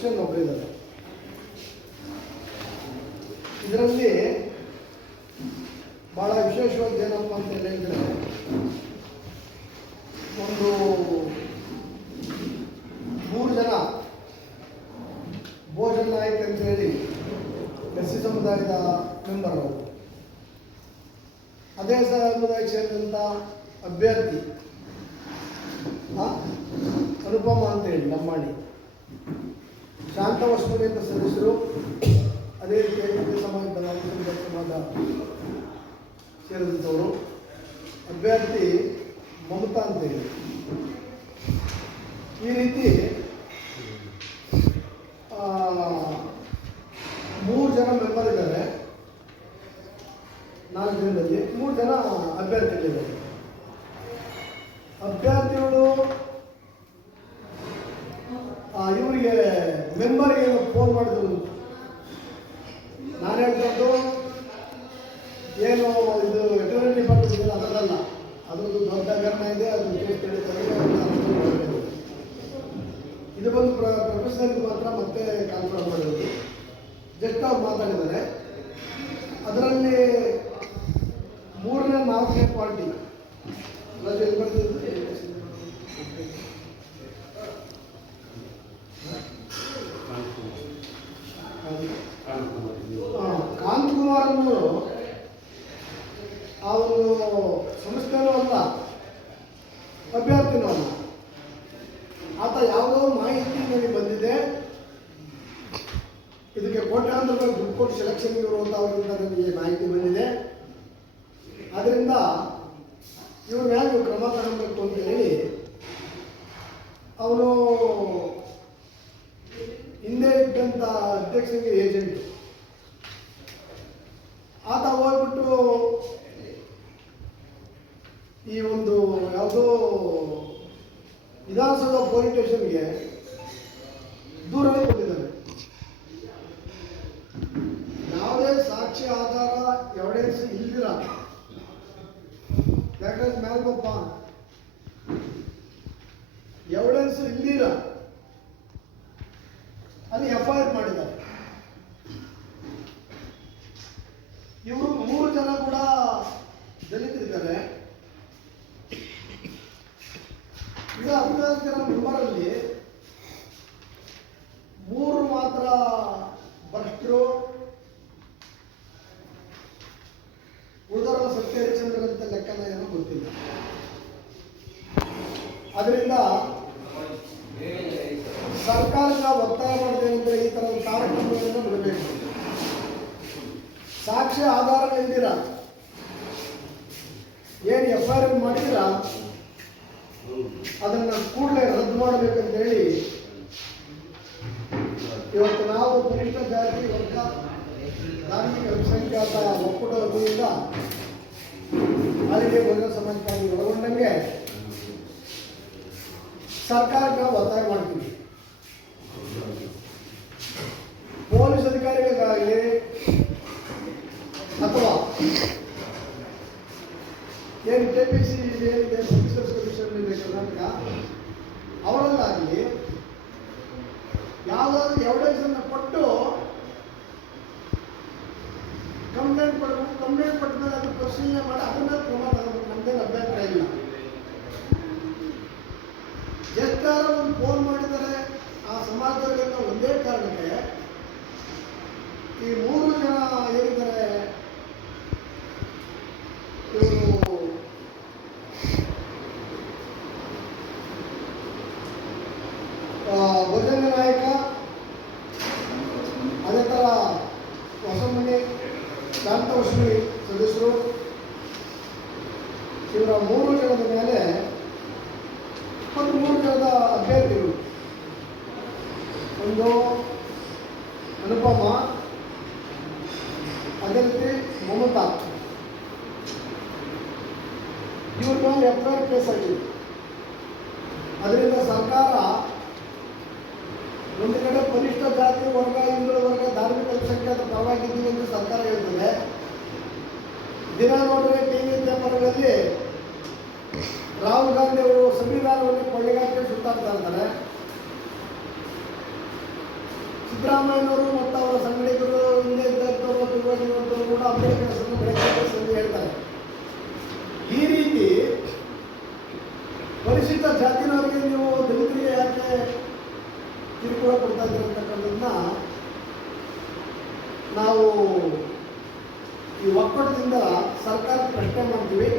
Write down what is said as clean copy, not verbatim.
Christian ಒಬ್ಬರಿದ್ದಾರೆ. ಇದರಲ್ಲಿ ಭಾಳ ವಿಶೇಷವಾಗಿ ಏನಪ್ಪ ಅಂತ ಹೇಳಿದರೆ, ಒಂದು 3 ಜನ ಭೋಜನ್ ನಾಯಕ್ ಅಂತೇಳಿ ಎಸ್ ಸಿ ಸಮುದಾಯದ ಮೆಂಬರ್ ಅವರು, ಅದೇ ಸಮುದಾಯಕ್ಕೆ ಸೇರಿದಂಥ ಅಭ್ಯರ್ಥಿ ಅನುಪಮ ಅಂತೇಳಿ ಲಂಬಾಣಿ, ಶಾಂತವಸ್ಮಣಿ ಅಂತ ಸದಸ್ಯರು, ಅದೇ ರೀತಿ ಸಮಾಜ ಸೇರಿದಂಥವರು, ಅಭ್ಯರ್ಥಿ ಮಮತಾ ಅಂತೇಳಿ. ಈ ರೀತಿ 3 ಜನ ಮೆಂಬರ್ ಇದ್ದಾರೆ. 4 ಜನದಲ್ಲಿ 3 ಜನ ಅಭ್ಯರ್ಥಿಗಳಿದ್ದಾರೆ. ಅಭ್ಯರ್ಥಿಗಳು ಇವರಿಗೆ ಮೆಂಬರ್ಗೆ ಫೋನ್ ಮಾಡಿದ್ರು. ನಾನು ಹೇಳ್ಕೊಂಡು ಏನು ಇದು ವೆಟರ್ನರಿ ಡಿಪಾರ್ಟ್ಮೆಂಟ್ ಇದೆ ಅದರಲ್ಲ, ಅದರದ್ದು ದೊಡ್ಡ ಹಗರಣ ಇದೆ, ಅದು ಕೇಸ್ ತಿಳಿತಾರೆ. ಇದು ಬಂದು ಪ್ರೊಫೆಷನಲ್ಗೆ ಮಾತ್ರ ಮತ್ತೆ ಕಾನ್ಫರೆನ್ಸ್ ಮಾಡಿರೋದು. ಜಸ್ಟ್ ಅವ್ರು ಮಾತಾಡಿದ್ದಾರೆ. ಅದರಲ್ಲಿ 3ನೇ 4ನೇ ಪಾರ್ಟಿ ಕಾಂತಕುಮಾರ್ ಅನ್ನೋರು ಆ ಒಂದು ಸಂಸ್ಥೆನೂ ಅಲ್ಲ, ಅಭ್ಯರ್ಥಿನೂ ಅಲ್ಲ. ಆತ ಯಾವುದೋ ಮಾಹಿತಿ ನನಗೆ ಬಂದಿದೆ, ಇದಕ್ಕೆ ಕೋಟ್ಯಾಂತರ ರೂಪಾಯಿ ದುಡ್ಡು ಕೊಟ್ಟು ಸೆಲೆಕ್ಷನ್ಗೆ ಇರುವಂಥವ್ರಿಂದ ನನಗೆ ಮಾಹಿತಿ ಬಂದಿದೆ. ಆದ್ದರಿಂದ ಇವ್ರ ಮ್ಯಾಲೆ ಕ್ರಮ ತಗೊಳ್ಬೇಕು ಅಂತ ಹೇಳಿ ಅವನು ಹಿಂದೆ ಇದ್ದಂಥ ಅಧ್ಯಕ್ಷನಿಗೆ ಏಜೆಂಟ್ ಆತ ಹೋಗ್ಬಿಟ್ಟು ಈ ಒಂದು ಯಾವುದೋ ವಿಧಾನಸೌಧ ಪೊಲೀಸ್ ಸ್ಟೇಷನ್ಗೆ ದೂರನೇ ಕೊಟ್ಟಿದ್ದಾರೆ. ಯಾವುದೇ ಸಾಕ್ಷಿ ಆಧಾರ ಎವಿಡೆನ್ಸ್ ಇಲ್ದಿರ, ಯಾಕಂದ್ರೆ ಮೇಲ್ಗೊಬ್ಬ ಎವಿಡೆನ್ಸ್ ಇಲ್ದಿರ ಅಲ್ಲಿ FIR ಮಾಡಿದ್ದಾರೆ. ಇವರು 3 ಜನ ಕೂಡ ದಲಿತರಿದ್ದಾರೆ. ಈಗ 14 ಜನ ಮೆಂಬರಲ್ಲಿ 3 ಮಾತ್ರ ಭ್ರಷ್ಟರು, ಉಳಿದವರ ಸತ್ಯ ಹರಿಚಂದ್ರನಂತ ಲೆಕ್ಕನ ಏನೋ ಗೊತ್ತಿಲ್ಲ. ಅದರಿಂದ ಸರ್ಕಾರದ ಒತ್ತಾಯ ಮಾಡಿದೆ ಅಂದರೆ ಈ ಥರದ ತಾರತಮ್ಯವನ್ನು ಬಿಡಬೇಕು. ಸಾಕ್ಷ್ಯ ಆಧಾರಗಳಿದ್ದೀರ ಏನು FIR ಮಾಡಿದ್ದೀರಾ ಅದನ್ನು ಕೂಡಲೇ ರದ್ದು ಮಾಡಬೇಕಂತೇಳಿ ಇವತ್ತು ನಾವು ಪರಿಷ್ಠ ಜಾತಿ ವರ್ಗ ಧಾರ್ಮಿಕ ಅಲ್ಪಸಂಖ್ಯಾತ ಒಕ್ಕೂಟ ವತಿಯಿಂದ ಅಲ್ಲಿಗೆ ಬಹುಜನ ಸಮಾಜಕ್ಕಾಗಿ ಒಳಗೊಂಡಂಗೆ ಸರ್ಕಾರಕ್ಕೆ ನಾವು ಒತ್ತಾಯ ಮಾಡ್ತೀವಿ. ಪೊಲೀಸ್ ಅಧಿಕಾರಿಗಳಿಗಾಗಲಿ ಅಥವಾ ಏನು KPC ಏನಿದೆ ಪಬ್ಲಿಕ್ ಕಮಿಷನ್ ಇದೆ ಕರ್ನಾಟಕ, ಅವರಲ್ಲಾಗಲಿ ಯಾವುದಾದ್ರೂ ಎವಿಡೆನ್ಸ್ ಅನ್ನು ಕೊಟ್ಟು ಕಂಪ್ಲೇಂಟ್ ಕೊಡಬೇಕು. ಕಂಪ್ಲೇಂಟ್ ಕೊಟ್ಟ ಮೇಲೆ ಅದು ಪರಿಶೀಲನೆ ಮಾಡಿ ಅದನ್ನ ಕ್ರಮ ತಗೋಬೇಕು. ನಮ್ದೇನು ಅಭ್ಯಂತರ ಇಲ್ಲ. ಎಷ್ಟಾರ ಒಂದು ಫೋನ್ ಮಾಡಿದರೆ ಆ ಸಮಾಜದಲ್ಲಿನ ಒಂದೇ ಕಾರಣಕ್ಕೆ ಈ 3 ಜನ ಏನಿದ್ದಾರೆ ಇವರು ಭೋಜನ ನಾಯಕ, ಅದೇ ಥರ ಹೊಸಮನೆ ಶಾಂತವಸ್ಮಿ ಸದಸ್ಯರು, ಇವರ 3 ಜನದ ಮೇಲೆ ಮತ್ತು 3 ಜನದ ಅಭ್ಯರ್ಥಿಗಳು, ಒಂದು ಅನುಪಮ, ಅದೇ ರೀತಿ ಮಮತಾ, ಇವ್ರ ಮೇಲೆ FIR ಕೇಸ್ ಆಗಿದೆ. ಅದರಿಂದ ಸರ್ಕಾರ ಒಂದು ಕಡೆ ಪರಿಷ್ಠ ಜಾತಿ ವರ್ಗ ಹಿಂದುಳಿದ ವರ್ಗ ಧಾರ್ಮಿಕ ಅಲ್ಪಸಂಖ್ಯಾತರ ಪರವಾಗಿದ್ದೀವಿ ಎಂದು ಸರ್ಕಾರ ಹೇಳ್ತದೆ. ದಿನ ನೋಡಿದ್ರೆ TV ಪೇಪರ್ಗಳಲ್ಲಿ ರಾಹುಲ್ ಗಾಂಧಿ ಅವರು ಸಂವಿಧಾನವನ್ನು ಕೊಳ್ಳೆಗಾಕಿ ಸುತ್ತಾಡ್ತಾ ಇರ್ತಾರೆ. ಸಿದ್ದರಾಮಯ್ಯನವರು ಮತ್ತು ಅವರ ಸಂಘಟಕರು ಹಿಂದೆ ಇದ್ದವರು ವಿರೋಧಿಗಳು ಕೂಡ ಅಂಬೇಡ್ಕರ್ ಹೆಸರನ್ನು ಬೆಳಕಿಗೆ ಎಂದು ಹೇಳ್ತಾರೆ. ಈ ರೀತಿ ಪರಿಶಿಷ್ಟ ಜಾತಿನವರಿಗೆ ನೀವು ದಲಿತರಿಗೆ ಯಾಕೆ ಕಿರುಕುಳ ಕೊಡ್ತಾ ಇದ್ದೀರಿ ಅಂತಕ್ಕಂಥದ್ದನ್ನ ನಾವು ಈ ಒಕ್ಕೂಟದಿಂದ ಸರ್ಕಾರ ಪ್ರಶ್ನೆ ಮಾಡ್ತೀವಿ.